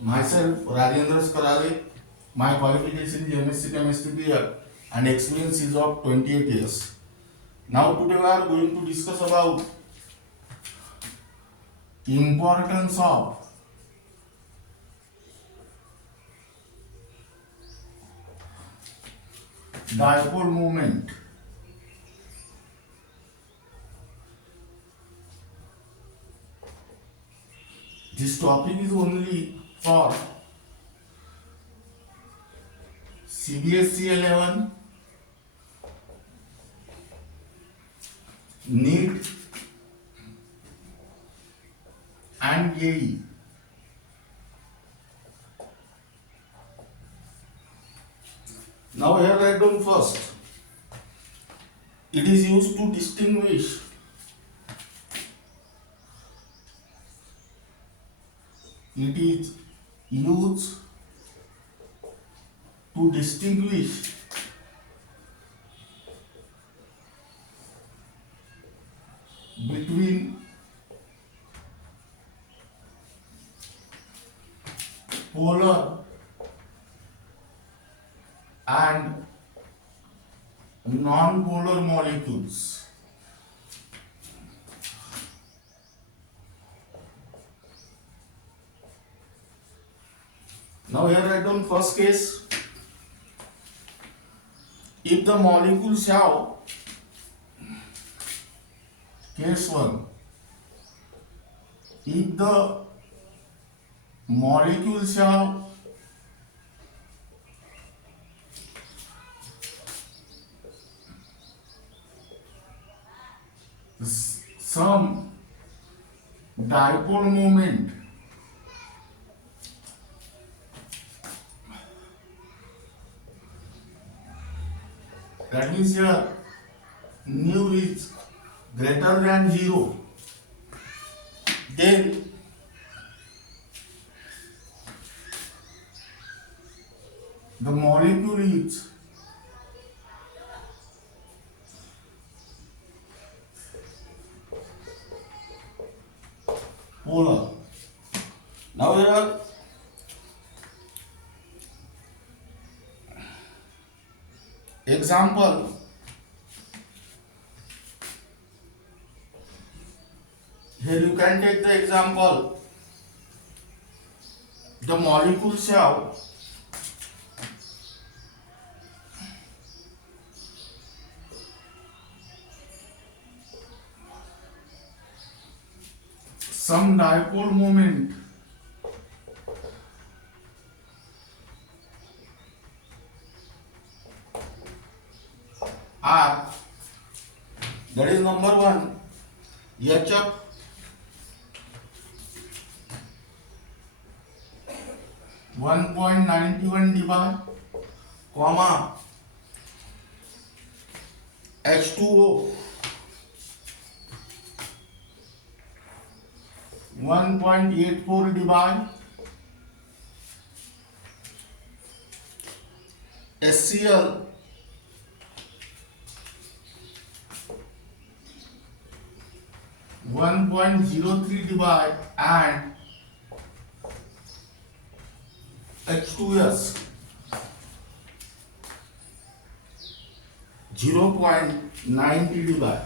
Myself, Rajendra Skarale. My qualification is MSc Chemistry BA and experience is of 28 years. Now today we are going to discuss about importance of dipole moment. This topic is only for CBSE 11, NEET and JEE. Now here write down first. It is used to distinguish between polar and non-polar molecules. Now here write down first case. If the molecules have, case 1, if the molecules have some dipole moment, that means here nu is greater than 0, then the molecule is polar. Now here are example. Here you can take the example. The molecules have some dipole moment are, that is number 1, HF 1.91 dBi, comma H2O 1.84 dBi, HCl 1.03 dBi and H2S 0.90 dBi.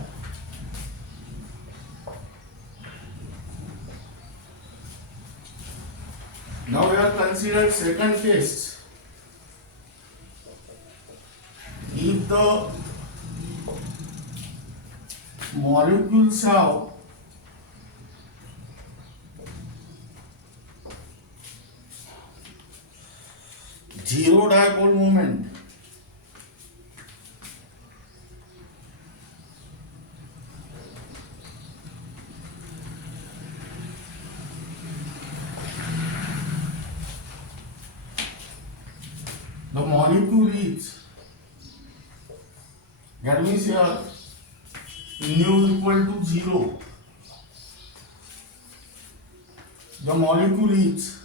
Now we are considered second case. If the molecules have zero dipole moment, the molecule is, that means here nu equal to 0, the molecule is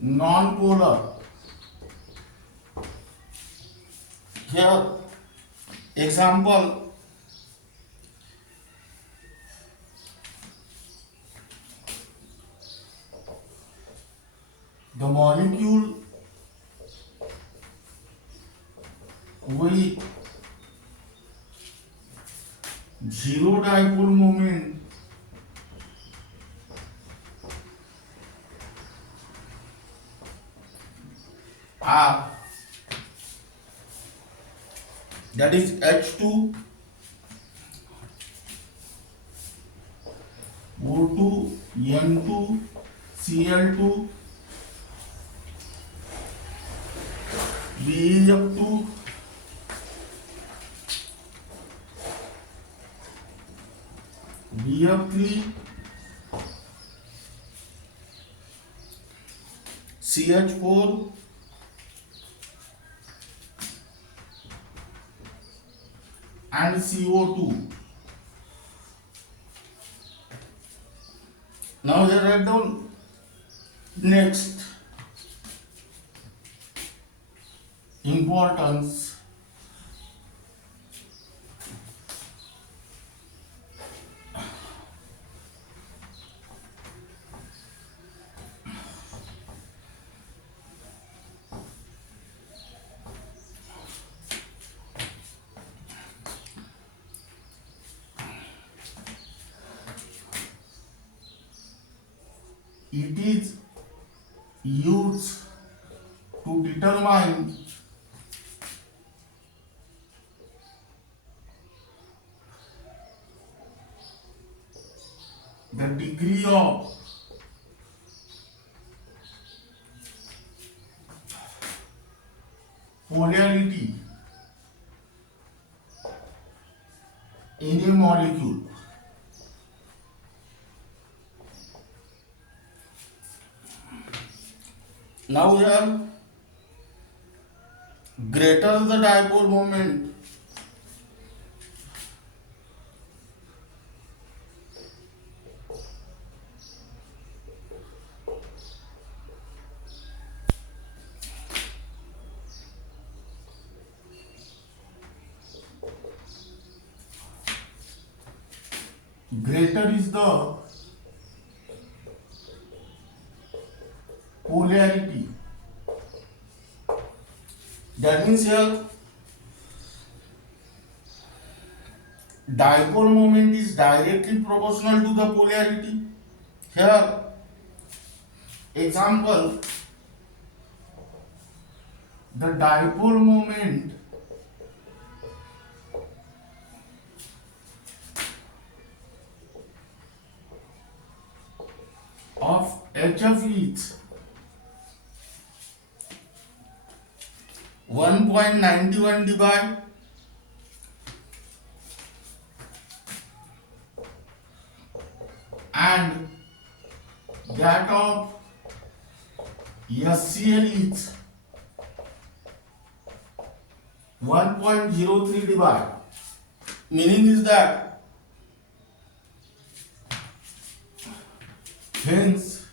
non-polar. Here example, the molecule with zero dipole moment are, that is H2, O2, N2, Cl2, BF2, BF3, CH4, and CO2. Now here write down next importance. It is used to determine the degree of polarity in a molecule. Now here, greater the dipole moment, greater is the polarity. That means here dipole moment is directly proportional to the polarity. Here, example, the dipole moment of HF is 1.91 divide and that of SCl is 1.03 divide. Meaning is that hence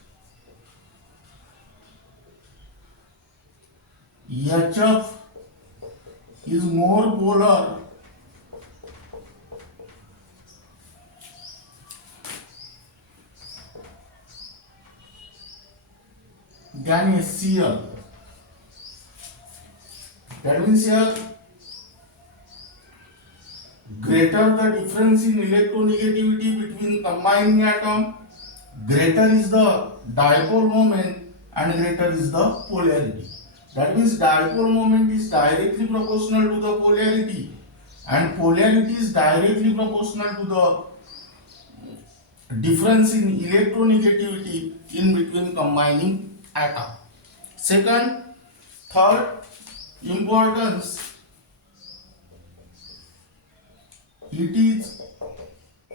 HF is more polar than HCl. That means here greater the difference in electronegativity between combining atom, greater is the dipole moment and greater is the polarity. That means dipole moment is directly proportional to the polarity and polarity is directly proportional to the difference in electronegativity in between combining atom. Second, third importance, it is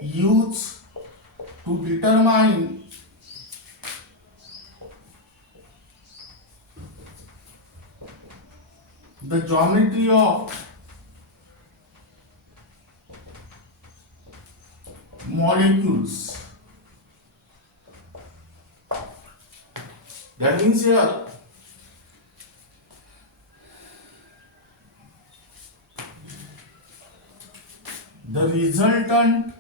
used to determine the geometry of molecules. That means here the resultant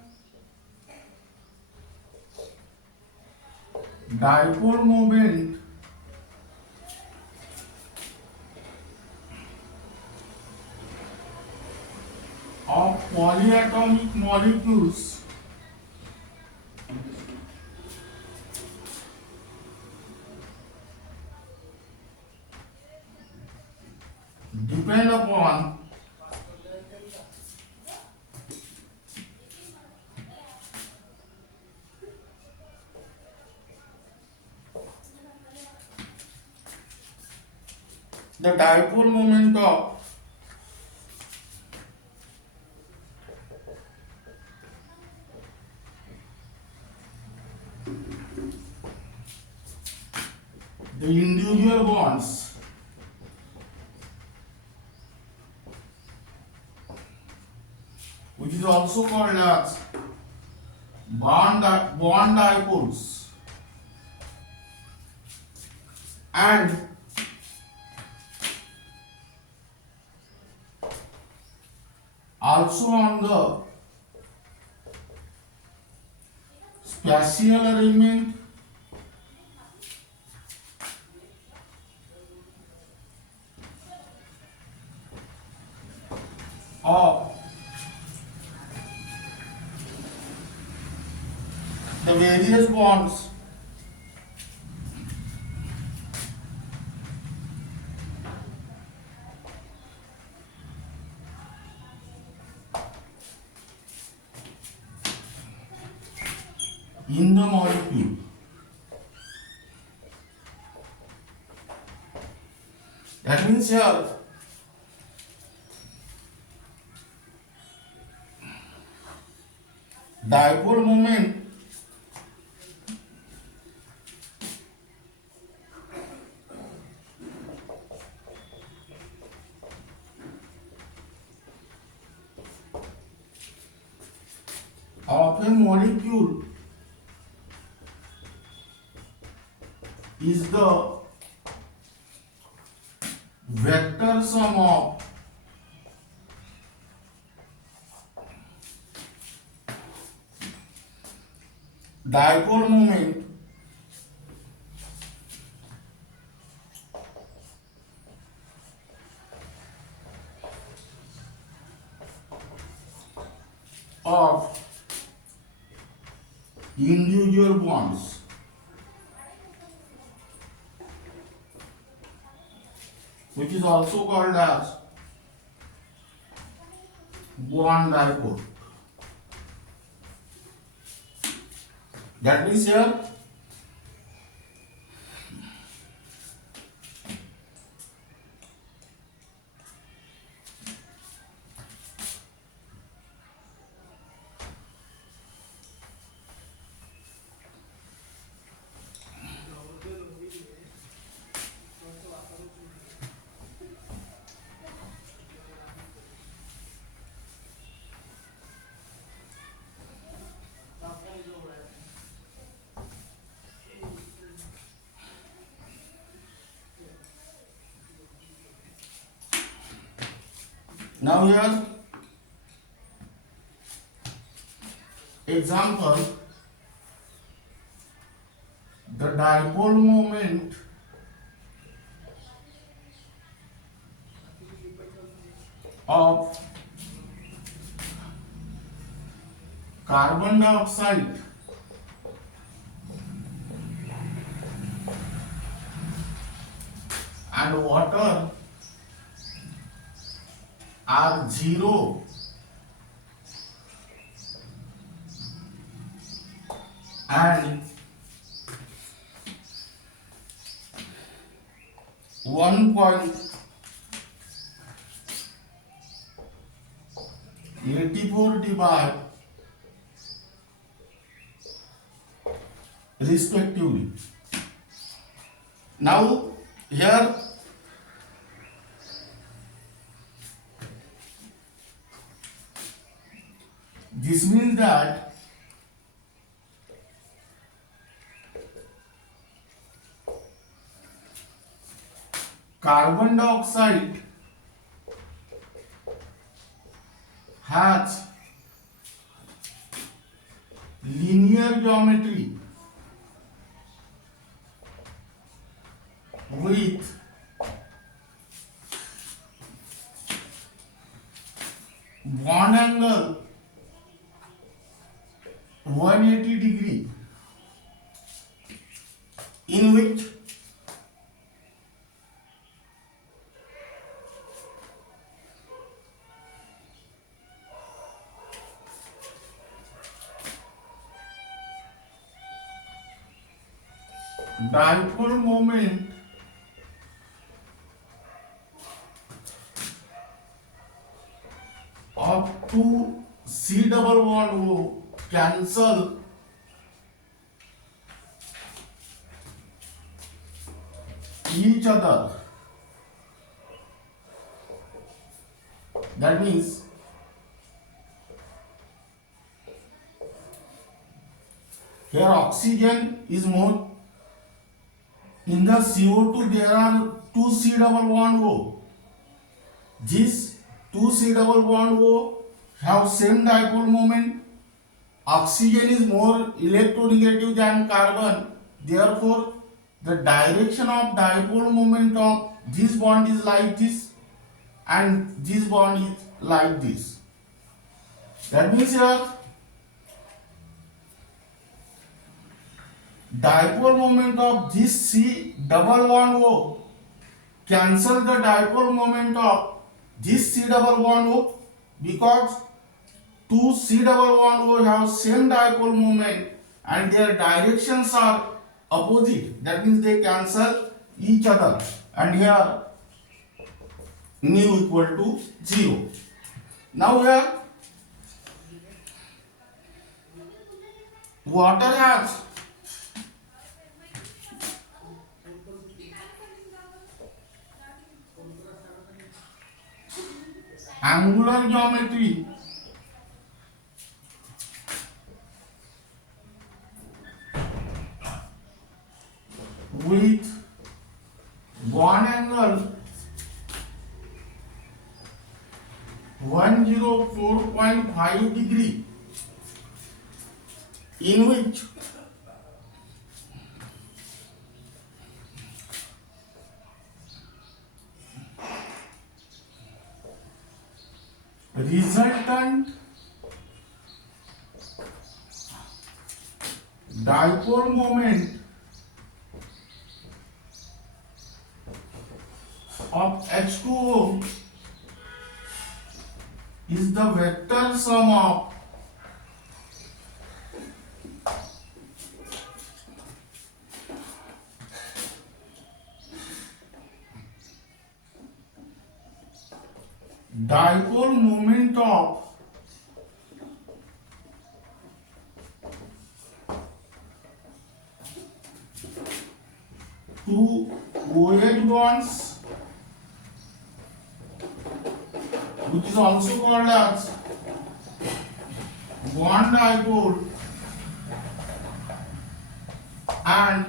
dipole moment of polyatomic molecules depend upon the dipole moment of the individual bonds which is also called as bond dipoles, and also on the spatial arrangement of the various bonds in the molecule. That means here dipole moment of a molecule is the vector sum of dipole moment of individual bonds. Which is also called as bond dipole. That means here now here example, the dipole moment of carbon dioxide and water are zero and 1.84 divide respectively. Now here this means that carbon dioxide has linear geometry with bond 180 degree, in which dipole moment of two C double bond O cancel each other. That means here oxygen is more. In the CO2 there are two C double bond O. These two C double bond O have same dipole moment. Oxygen is more electronegative than carbon. Therefore, the direction of dipole moment of this bond is like this, and this bond is like this. That means here dipole moment of this C double bond O cancel the dipole moment of this C double bond O, because two C double bond O have same dipole moment and their directions are opposite. That means they cancel each other, and here mu equal to 0. Now here water has angular geometry with bond angle 104.5 degree, in which resultant dipole moment of H2O is the vector sum of dipole moment of two OH bonds, which is also called as bond dipole, and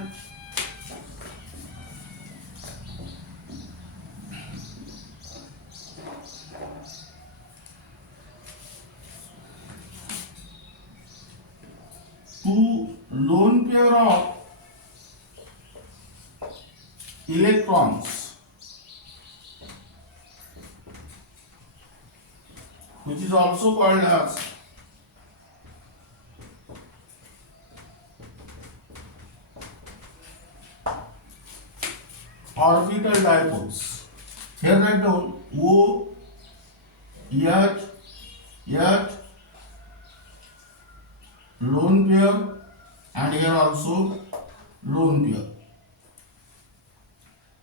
two lone pair of electrons, which is also called as orbital dipoles. Here write down O, H, H, lone pair, and here also lone pair.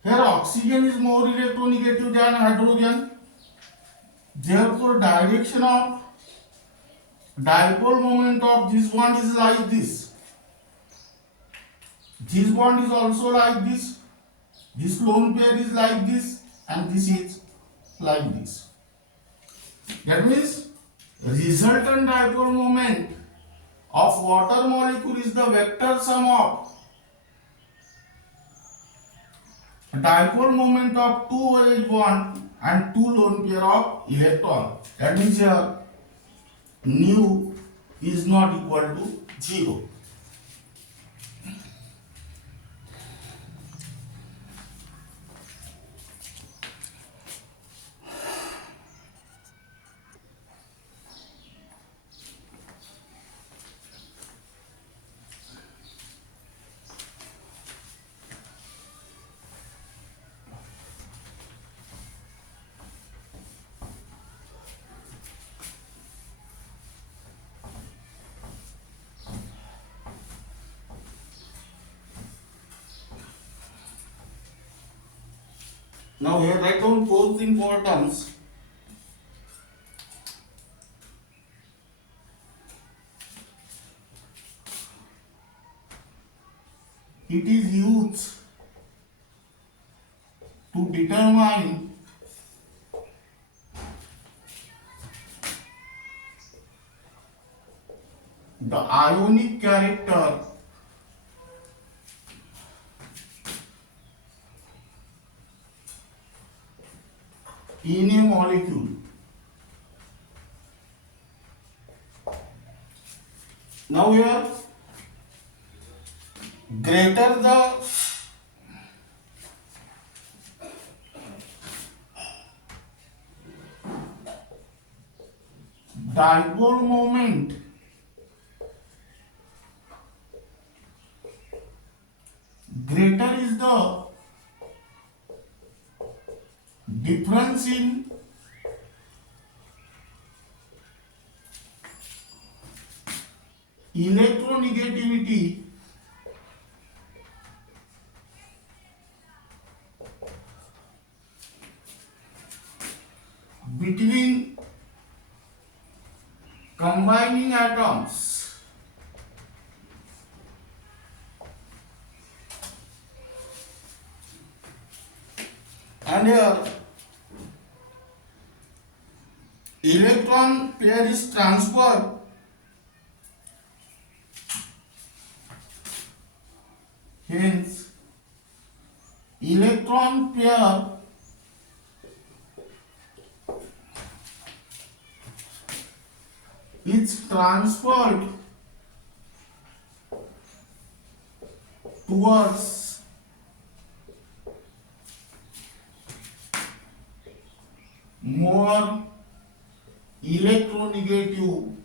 Here oxygen is more electronegative than hydrogen. Therefore, direction of dipole moment of this bond is like this. This bond is also like this. This lone pair is like this, and this is like this. That means resultant dipole moment of water molecule is the vector sum of dipole moment of two OH bond and two lone pair of electron. That means here nu is not equal to 0. Now here write down fourth importance. It is used to determine the ionic character in a molecule. Now here, greater the dipole moment, greater is the difference in electronegativity between combining atoms. And here electron pair is transferred, hence electron pair is transferred towards more electronegative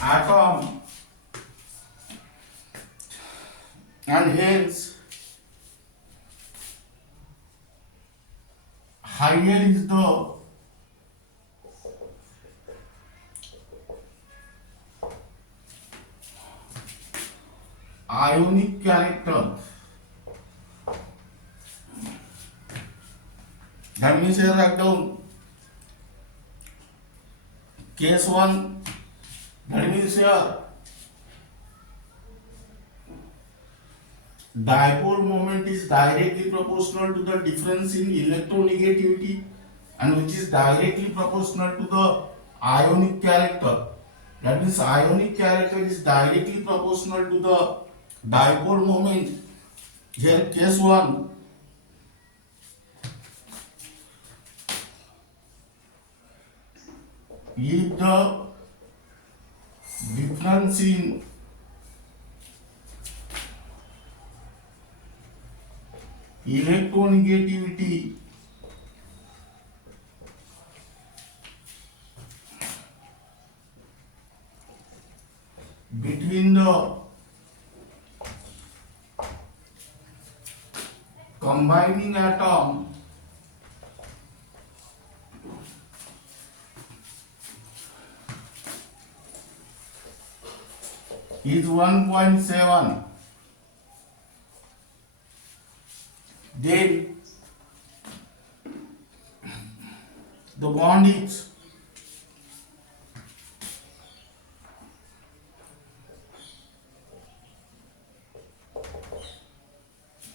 atom, and hence higher is the ionic character. That means here write down case 1. That means here dipole moment is directly proportional to the difference in electronegativity, and which is directly proportional to the ionic character. That means ionic character is directly proportional to the dipole moment. Here case 1, if the difference in electronegativity between the combining atom is 1.7, then the bond is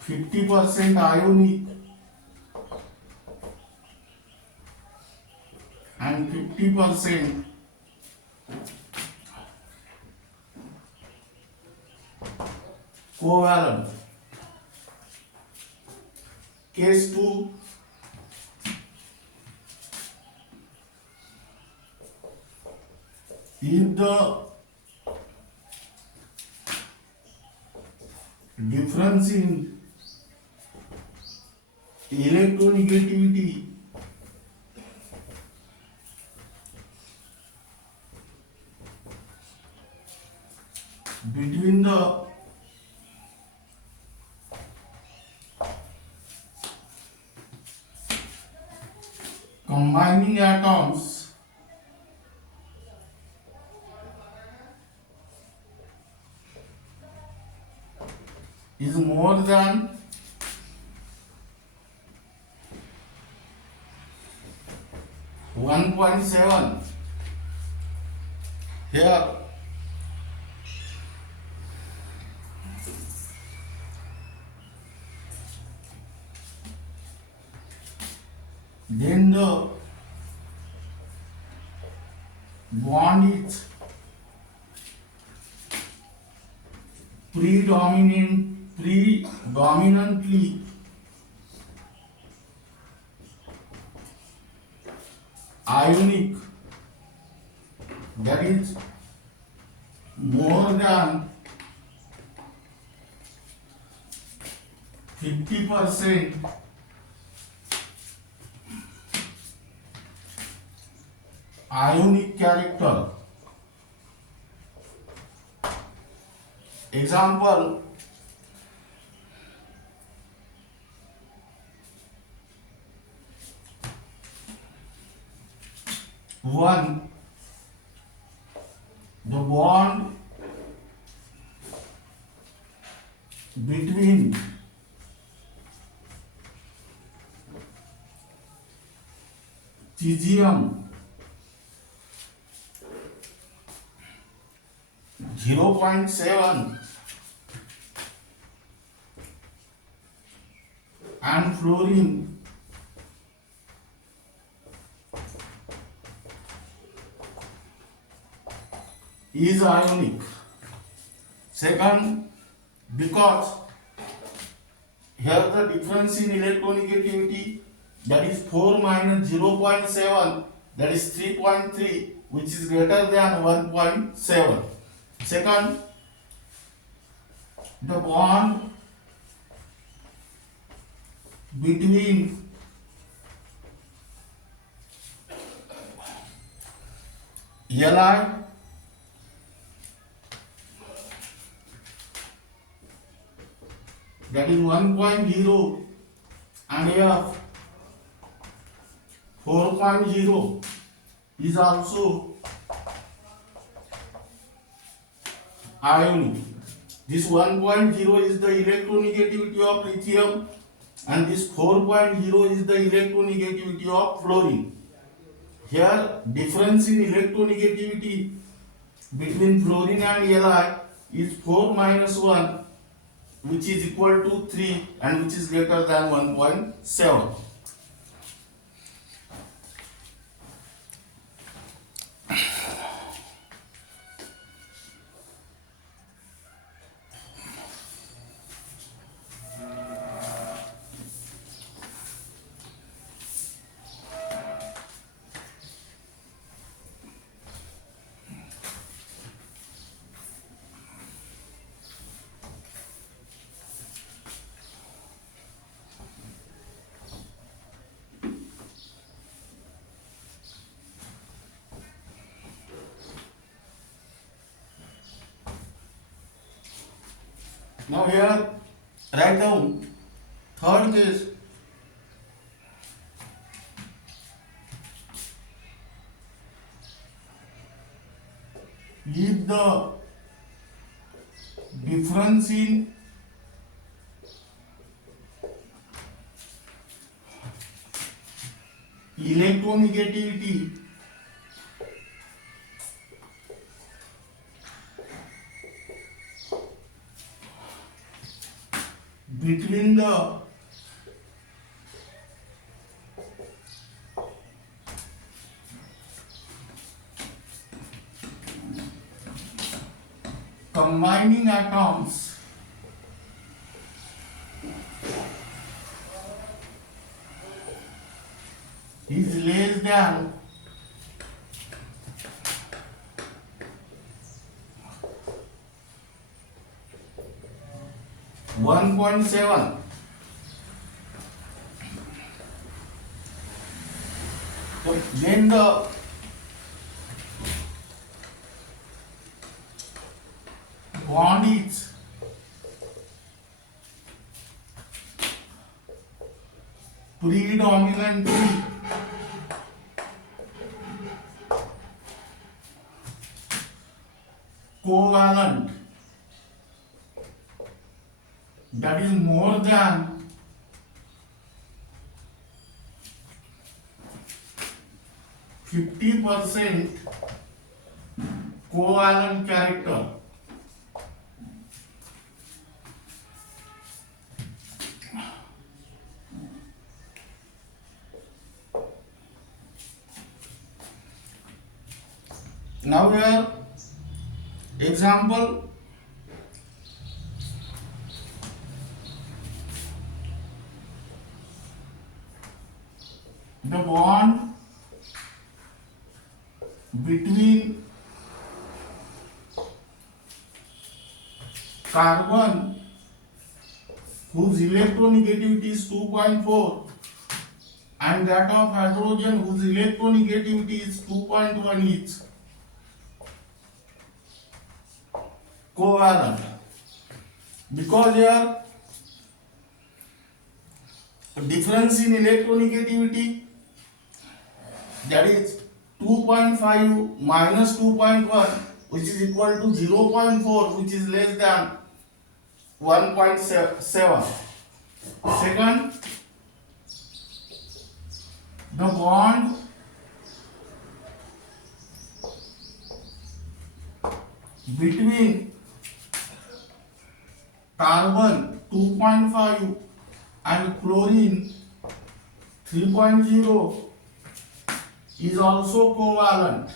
50% ionic and 50% covalent. Case 2, if the difference in electronegativity between the combining atoms more than 1.7. Here then the bond is predominantly ionic, that is more than 50% ionic character. Example, one, the bond between cesium 0.7 and fluorine is ionic. Second, because here the difference in electronegativity, that is 4 minus 0.7, that is 3.3, which is greater than 1.7. Second, the bond between Li that is 1.0 and F 4.0 is also ionic. This 1.0 is the electronegativity of lithium and this 4.0 is the electronegativity of fluorine. Here difference in electronegativity between fluorine and Li is 4 minus 1, which is equal to 3 and which is greater than 1.7. Now here write down third case. If the difference in electronegativity between the combining atoms is less than 1.7, then the bond is predominantly covalent, that is more than 50% covalent character. Now here example, the bond between carbon whose electronegativity is 2.4 and that of hydrogen whose electronegativity is 2.1 each covalent, because here difference in electronegativity, that is 2.5 minus 2.1, which is equal to 0.4, which is less than 1.7. Second, the bond between carbon 2.5 and chlorine 3.0 is also covalent.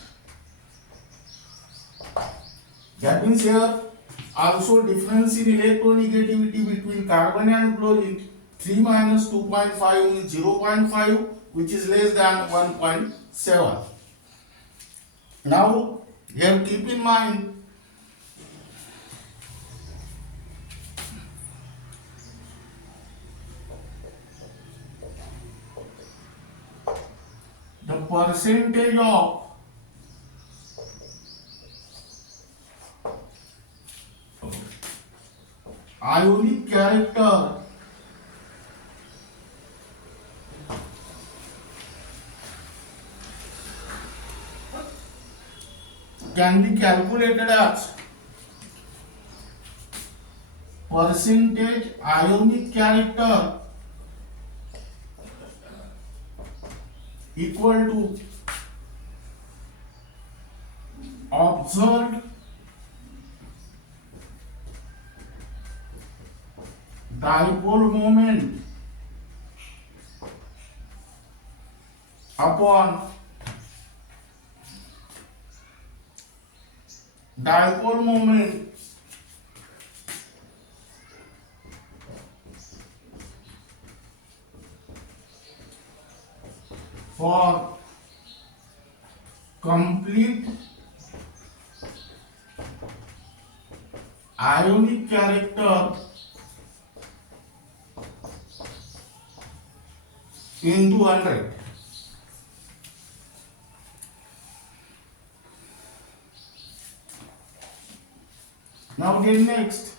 That means here also difference in electronegativity between carbon and chlorine, 3 minus 2.5 is 0.5, which is less than 1.7. Now here keep in mind the percentage of ionic character can be calculated as percentage ionic character equal to observed dipole moment upon dipole moment for complete ionic character into 100. Now again next,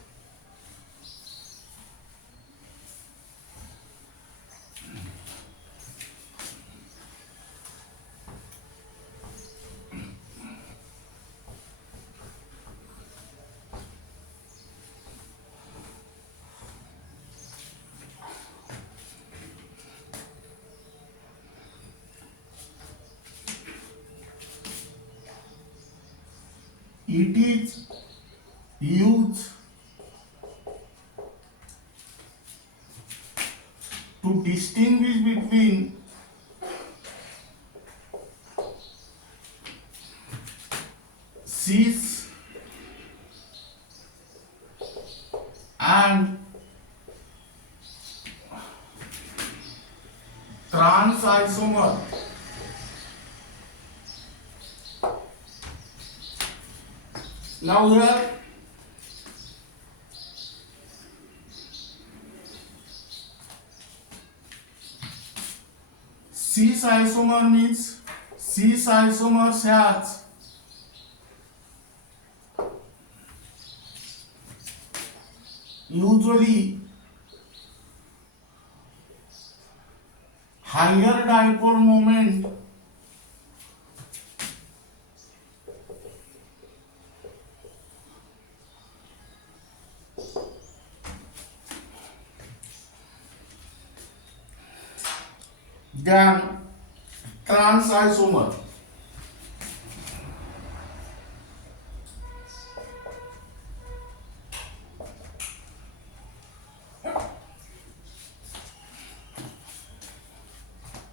it is used to distinguish between cis and trans isomer. Now here cis isomer means cis isomers has usually higher dipole moment than trans isomer.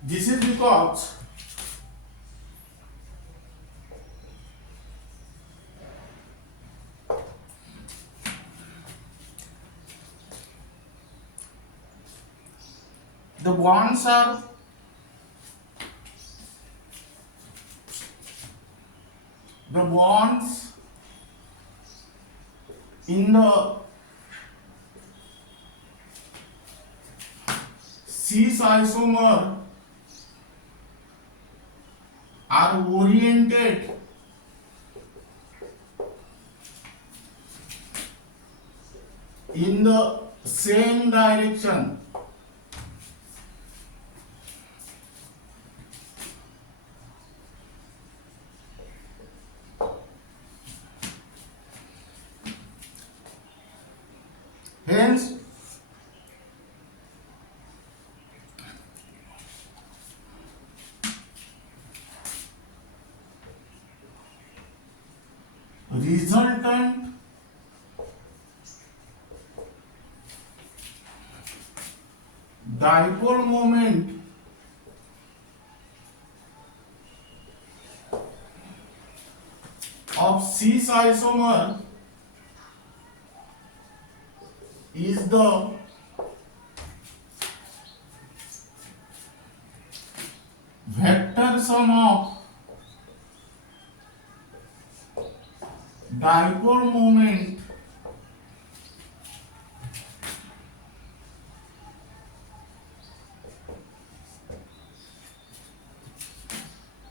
This is because the bonds are in the cis isomer are oriented in the same direction. Hence, resultant dipole moment of cis isomer is the vector sum of dipole moment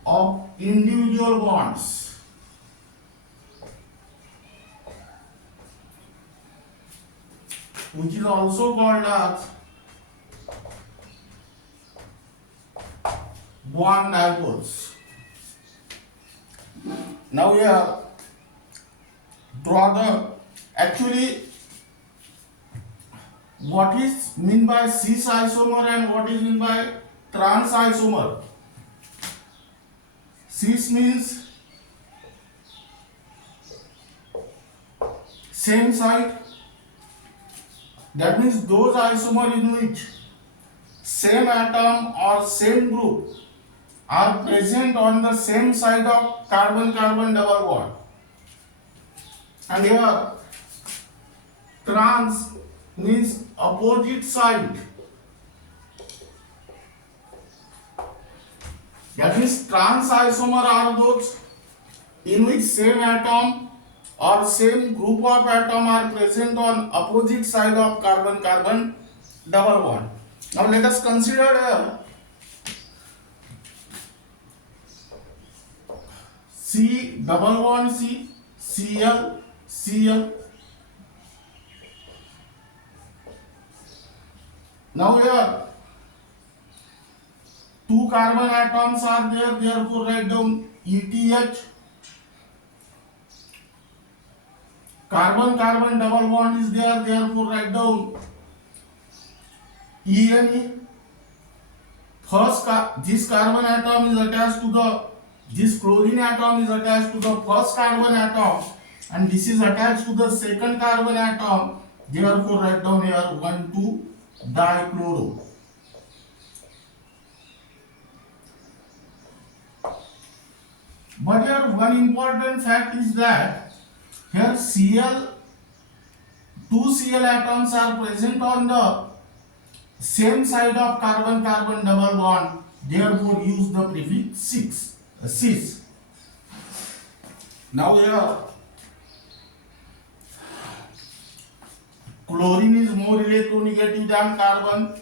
of individual bonds. Which is also called as bond dipoles. Now here draw the actually what is mean by cis isomer and what is mean by trans isomer. Cis means same side. That means those isomer in which same atom or same group are present on the same side of carbon-carbon double bond. And here trans means opposite side. That means trans isomer are those in which same atom or same group of atom are present on opposite side of carbon-carbon double bond. Now let us consider here C double bond C, Cl, Cl. Now here two carbon atoms are there, therefore write down ETH. Carbon-carbon double bond is there, therefore write down ENE. First, this carbon atom is attached to this chlorine atom is attached to the first carbon atom, and this is attached to the second carbon atom. Therefore, write down here 1,2-dichloro. But here one important fact is that here two Cl atoms are present on the same side of carbon-carbon double bond. Therefore, use the prefix cis. Now here chlorine is more electronegative than carbon.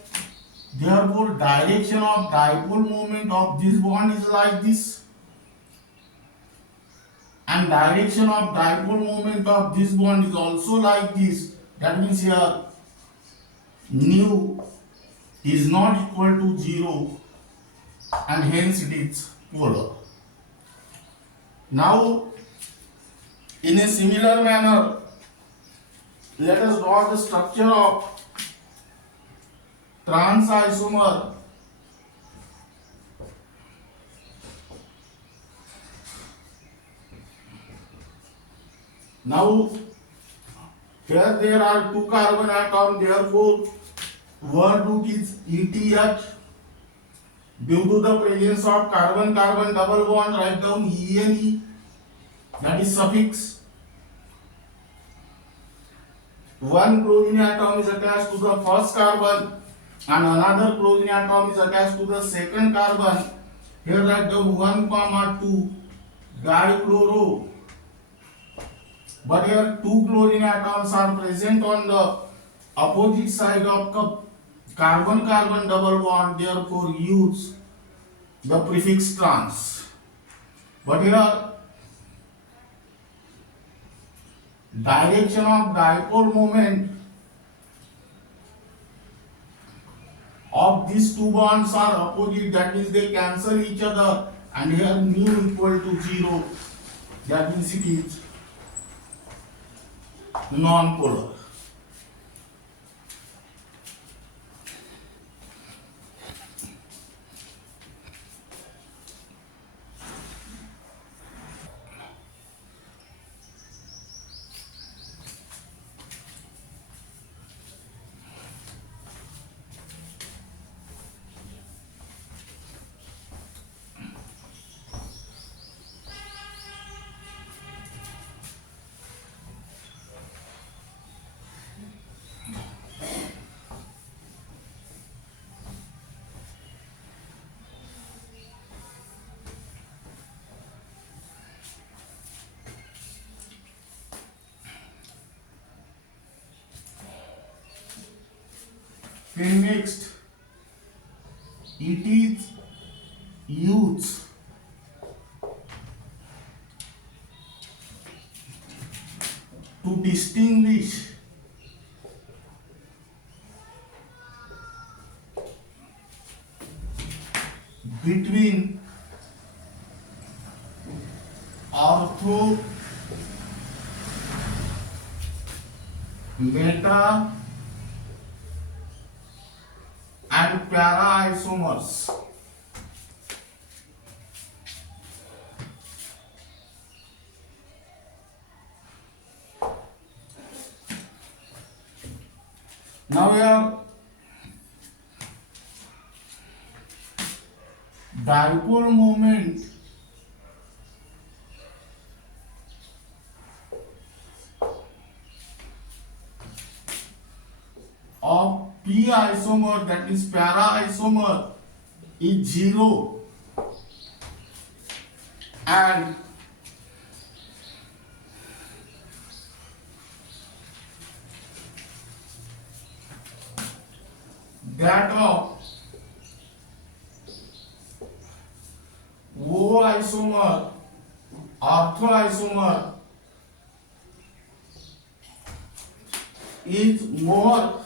Therefore, direction of dipole moment of this bond is like this, and direction of dipole moment of this bond is also like this. That means here nu is not equal to 0 and hence it is polar. Now in a similar manner, let us draw the structure of trans isomer Now here there are two carbon atoms, therefore word root is ETH. Due to the presence of carbon-carbon double bond, write down ENE, that is suffix. One chlorine atom is attached to the first carbon and another chlorine atom is attached to the second carbon. Here write down 1,2 dichloro. But here two chlorine atoms are present on the opposite side of carbon-carbon double bond, therefore use the prefix trans. But here direction of dipole moment of these two bonds are opposite, that means they cancel each other, and here mu equal to 0, that means it is non-polar. Then next, it is used to distinguish between ortho, meta and para isomers. Now we have dipole moment of p isomer, that is para isomer, is 0, and that of O isomer, ortho isomer, is more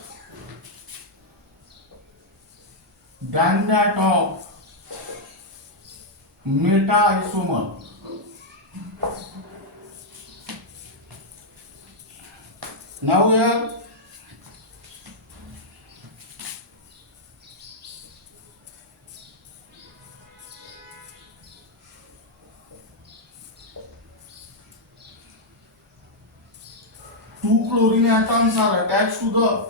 than that of meta isomer. Now here two chlorine atoms are attached to the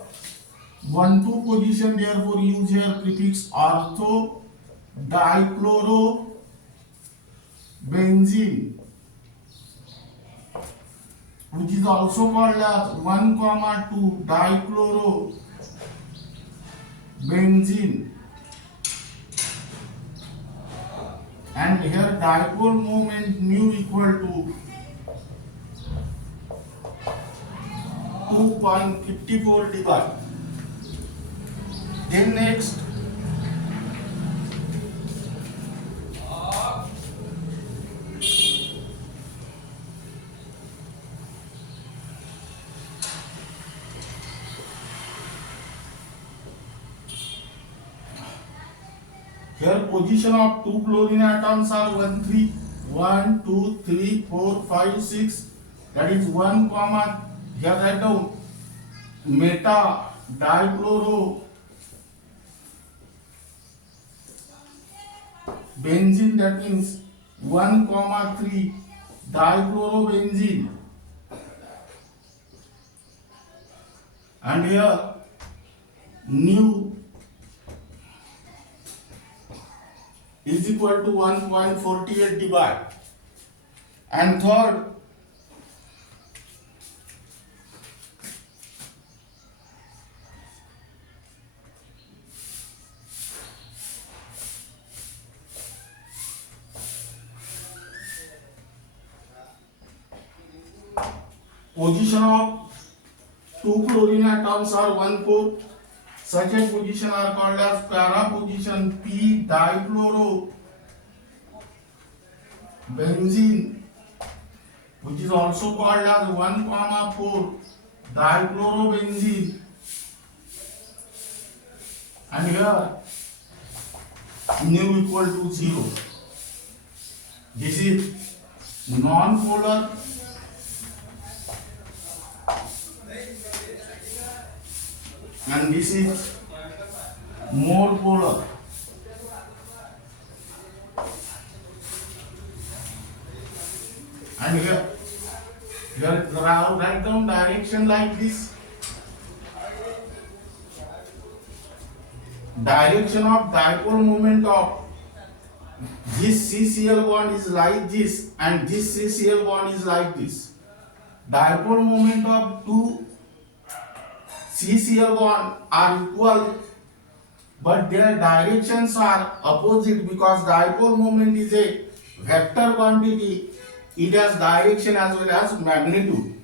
1,2 position, therefore use here prefix ortho dichloro benzene, which is also called as 1,2 dichloro benzene, and here dipole moment mu equal to 2.54 divide. Then next, here position of two chlorine atoms are 1, 2, 3, 4, 5, 6. That is 1, here write down meta dichloro benzene, that means 1, 3 dichlorobenzene, and here nu is equal to 1.48 divide. And third, position of two chlorine atoms are 1,4. Such a position are called as para position. P dichlorobenzene, which is also called as 1,4 dichlorobenzene, and here nu equal to 0. This is non-polar and this is more polar. And here write down direction like this. Direction of dipole moment of this CCl bond is like this and this CCl bond is like this. Dipole moment of two CCl bond are equal, but their directions are opposite because dipole moment is a vector quantity. It has direction as well as magnitude.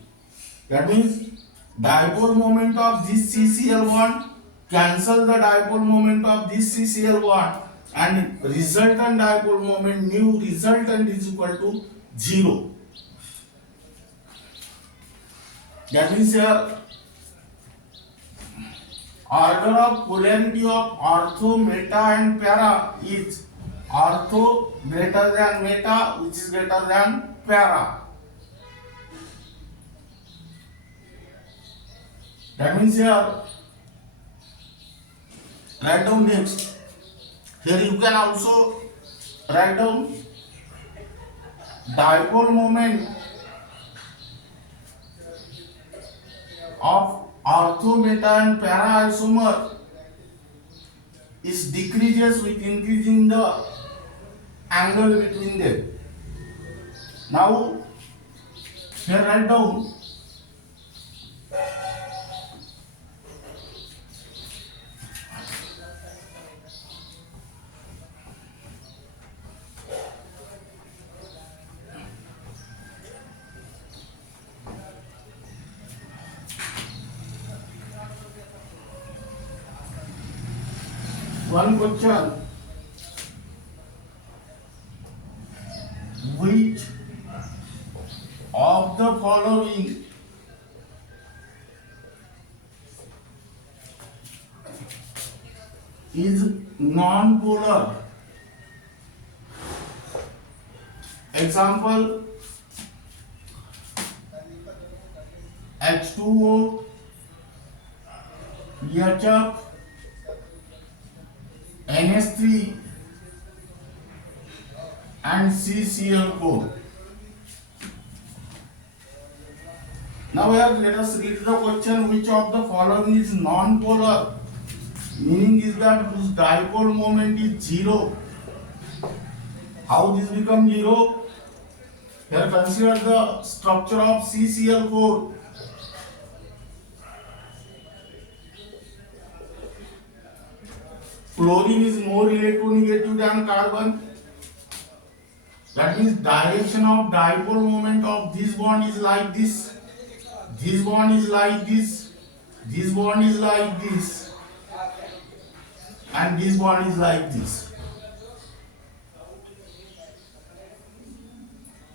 That means dipole moment of this CCl bond cancel the dipole moment of this CCl bond, and resultant dipole moment mu resultant is equal to 0. That means here order of polarity of ortho, meta and para is ortho greater than meta, which is greater than para. That means here write down next. Here you can also write down dipole moment of ortho, meta and para isomer is decreases with increasing the angle between them. Now here write down one question: which of the following is non-polar? Example: H2O, HF, NH3 and CCl4. Now here let us read the question: which of the following is non-polar? Meaning is that whose dipole moment is 0. How this become 0? Here consider the structure of CCl4. Chlorine is more electronegative than carbon. That means direction of dipole moment of this bond is like this. This bond is like this. This bond is like this. And this bond is like this.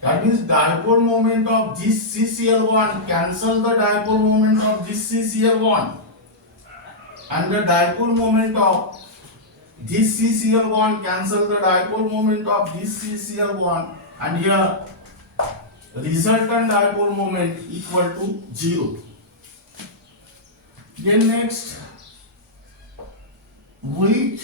That means dipole moment of this CCl bond cancel the dipole moment of this CCl bond, and the dipole moment of this CCl bond cancel the dipole moment of this CCl bond, and here resultant dipole moment equal to 0. Then next, which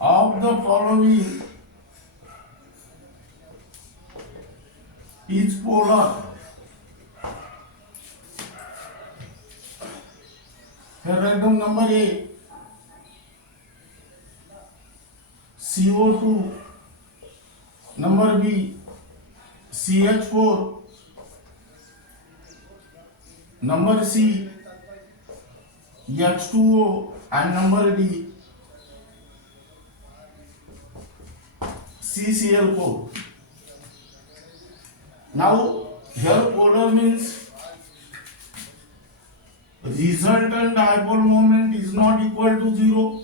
of the following is polar. Here write down number A, CO2, number B, CH4, number C, H2O, and number D, CCl4. Now here polar means resultant dipole moment is not equal to 0.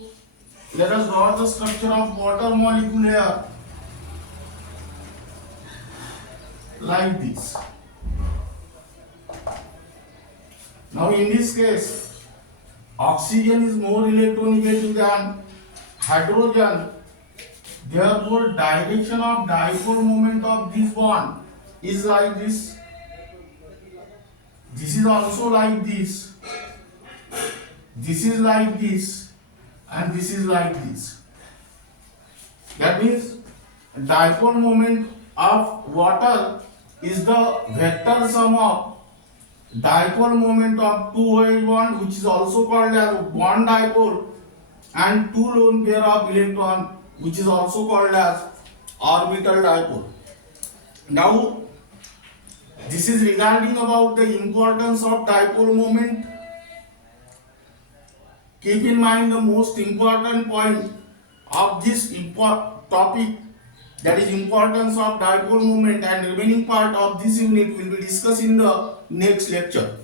Let us draw the structure of water molecule here like this. Now in this case, oxygen is more electronegative than hydrogen. Therefore, direction of dipole moment of this bond is like this. This is also like this. This is like this, and this is like this. That means dipole moment of water is the vector sum of dipole moment of two OH bond, which is also called as bond dipole, and two lone pair of electron, which is also called as orbital dipole. Now, this is regarding about the importance of dipole moment. Keep in mind the most important point of this topic, that is importance of dipole moment, and remaining part of this unit will be discussed in the next lecture.